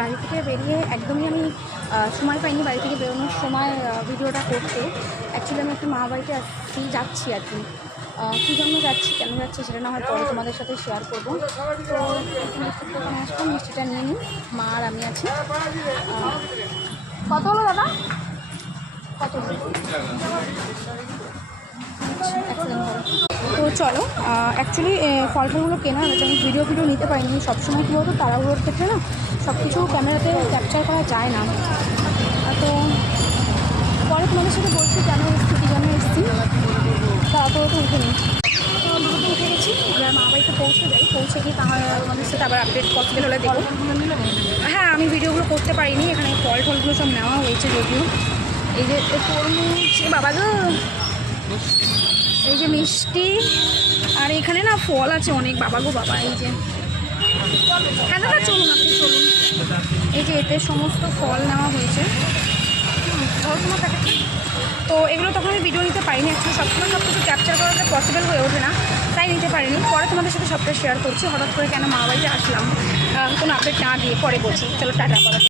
বাড়ি থেকে বেরিয়ে একদমই আমি সময় পাইনি বাড়ি থেকে বেরোনোর সময় ভিডিওটা করতে। অ্যাকচুয়ালি আমি একটু মামা বাড়িতে যাচ্ছি আর কি। কী জন্য যাচ্ছি, কেন যাচ্ছি সেটা না হয় পরে তোমাদের সাথে শেয়ার করবো। তো মিষ্টির দোকানে আসলাম, মিষ্টিটা নিয়ে নিই, মা আর আমি আছি। কত হলো দাদা? কত? তো চলো, অ্যাকচুয়ালি ফলগুলো কেনা হয়েছে, আমি ভিডিও নিতে পারিনি। সবসময় কী বলতো, তাড়াহুড়োর ক্ষেত্রে না সব কিছু ক্যামেরাতে ক্যাপচার করা যায় না। তো পরে তোমাদের সাথে বলছি কেন এসছি, কী জন্য এসছি। তারপরে তো উঠে নিই, তো দ্রুত উঠে গেছি। এবার মা বাড়িতে পৌঁছে যাই, পৌঁছে গিয়ে তাহলে তোমাদের সাথে আবার আপডেট পসিবল হলে দেখো। হ্যাঁ, আমি ভিডিওগুলো করতে পারিনি, এখানে ফলগুলো সব নেওয়া হয়েছে যদিও। এই যে তরমুজ, বাবা গো, এই যে মিষ্টি, আর এখানে না ফল আছে অনেক, বাবা গো বাবা। এই যে হ্যাঁ দাদা চলুন, আপনি চলুন। এই যে এতে সমস্ত ফল নেওয়া হয়েছে। তো এগুলো তখন আমি ভিডিও নিতে পারিনি, অ্যাকচুয়ালি সবসময় সব কিছু ক্যাপচার করাটা পসিবল হয়ে ওঠে না, তাই নিতে পারিনি। পরে তোমাদের সাথে সবটা শেয়ার করছি। হঠাৎ করে কেন মা বাড়িতে আসলাম কোনো আপডেট না দিয়ে, পরে বলছি। চলো টাটা।